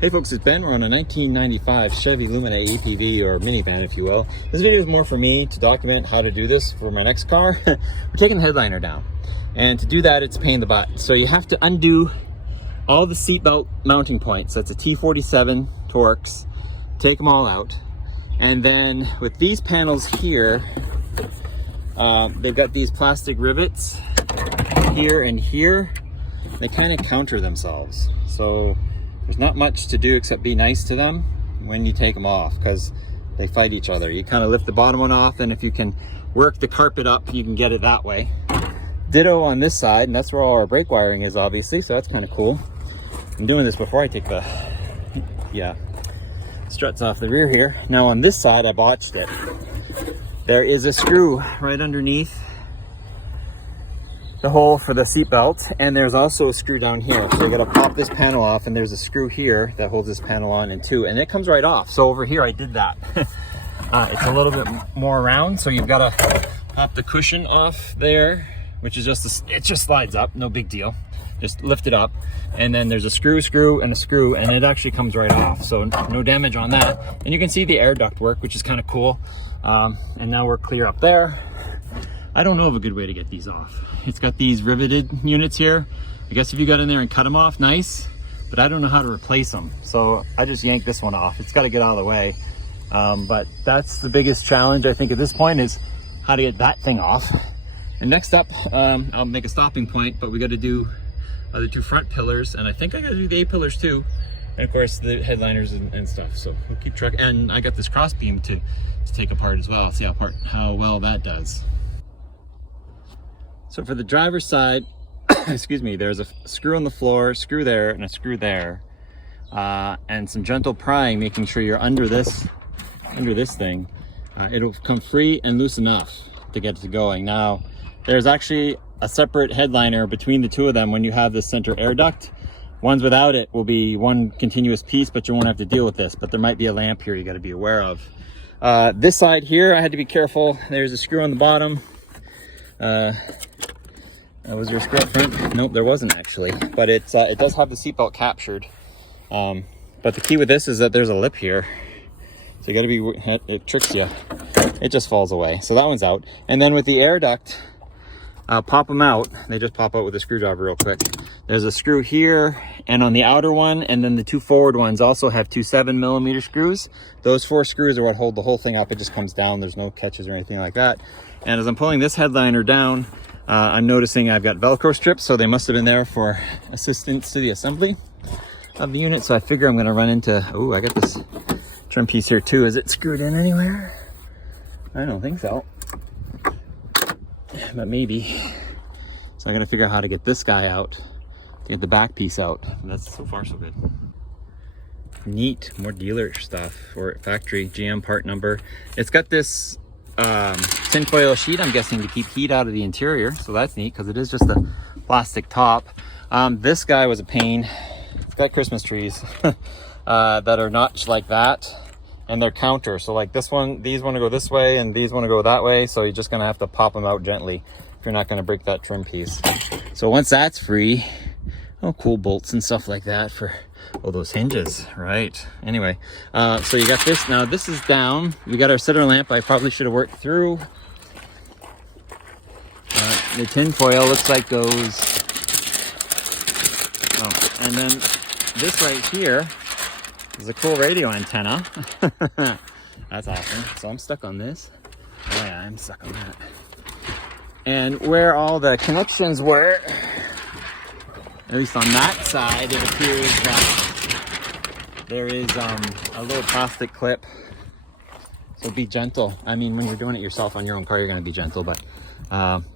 Hey folks, it's Ben. We're on a 1995 Chevy Lumina APV, or minivan if you will. This video is more for me to document how to do this for my next car. We're taking the headliner down, and to do that it's a pain in the butt. So you have to undo all the seatbelt mounting points. That's a T47 Torx. Take them all out, and then with these panels here, they've got these plastic rivets here and here. They kind of counter themselves, so there's not much to do except be nice to them when you take them off, because they fight each other. You kind of lift the bottom one off, and if you can work the carpet up, you can get it that way. Ditto on this side, and that's where all our brake wiring is, obviously, so that's kind of cool. I'm doing this before I take the struts off the rear here. Now on this side, I botched it. There is a screw right underneath the hole for the seat belt, and there's also a screw down here. So you gotta pop this panel off, and there's a screw here that holds this panel on in two, and it comes right off. So over here I did that. It's a little bit more round, so you've gotta pop the cushion off there, which is it just slides up, no big deal. Just lift it up, and then there's a screw, and a screw, and it actually comes right off. So no damage on that. And you can see the air duct work, which is kind of cool. And now we're clear up there. I don't know of a good way to get these off. It's got these riveted units here. I guess if you got in there and cut them off, nice, but I don't know how to replace them. So I just yanked this one off. It's got to get out of the way. But that's the biggest challenge, I think, at this point, is how to get that thing off. And next up, I'll make a stopping point, but we got to do the two front pillars, and I think I got to do the A-pillars too. And of course the headliners and stuff. So we'll keep track. And I got this cross beam to take apart as well. See how well that does. So for the driver's side, excuse me, there's a screw on the floor, screw there, and a screw there, and some gentle prying, making sure you're under this thing. It'll come free and loose enough to get it going. Now, there's actually a separate headliner between the two of them when you have the center air duct. Ones without it will be one continuous piece, but you won't have to deal with this. But there might be a lamp here you got to be aware of. This side here, I had to be careful. There's a screw on the bottom. Was there a screw up front? Nope, there wasn't actually, but it does have the seatbelt captured. But the key with this is that there's a lip here, so you got to be. It tricks you. It just falls away. So that one's out. And then with the air duct, pop them out. They just pop out with a screwdriver real quick. There's a screw here and on the outer one, and then the two forward ones also have two 7mm screws. Those 4 screws are what hold the whole thing up. It just comes down. There's no catches or anything like that. And as I'm pulling this headliner down, I'm noticing I've got Velcro strips, so they must have been there for assistance to the assembly of the unit. So I figure I'm gonna run into, oh, I got this trim piece here too. Is it screwed in anywhere? I don't think so, but maybe. So I gotta figure out how to get this guy out, to get the back piece out. That's so far so good. Neat, more dealer stuff, or factory GM part number. It's got this tinfoil sheet, I'm guessing, to keep heat out of the interior, so that's neat because it is just a plastic top. This guy was a pain. It's got Christmas trees that are notched like that, and they're counter. So like this one, these want to go this way and these want to go that way, so you're just gonna have to pop them out gently if you're not going to break that trim piece. So once that's free, oh, cool bolts and stuff like that for those hinges, right? Anyway, so you got this. Now this is down. We got our center lamp. I probably should have worked through. The tin foil looks like goes. Oh, and then this right here is a cool radio antenna. That's awesome. So I'm stuck on this. Oh yeah, I'm stuck on that. And where all the connections were, at least on that side, it appears that there is a little plastic clip. So be gentle. I mean, when you're doing it yourself on your own car, you're going to be gentle, but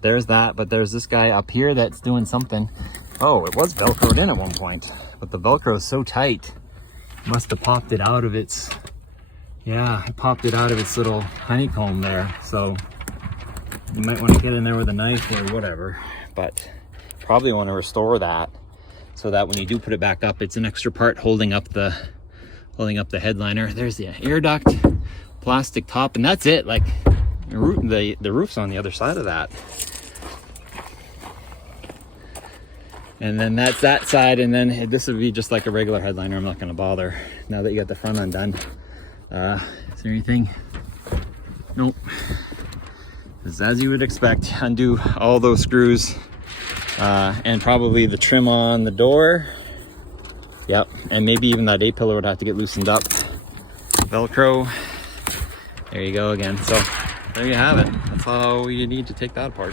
there's that. But there's this guy up here that's doing something. Oh, it was Velcroed in at one point, but the Velcro is so tight. Must have popped it out of its, yeah, it popped it out of its little honeycomb there. So you might want to get in there with a knife or whatever, but probably want to restore that so that when you do put it back up, it's an extra part holding up the headliner. There's the air duct, plastic top, and that's it. Like the roof's on the other side of that. And then that's that side, and then this would be just like a regular headliner. I'm not gonna bother now that you got the front undone. Is there anything? Nope. It's as you would expect. Undo all those screws and probably the trim on the door. Yep, and maybe even that A-pillar would have to get loosened up. Velcro. There you go again. So there you have it. That's all you need to take that apart.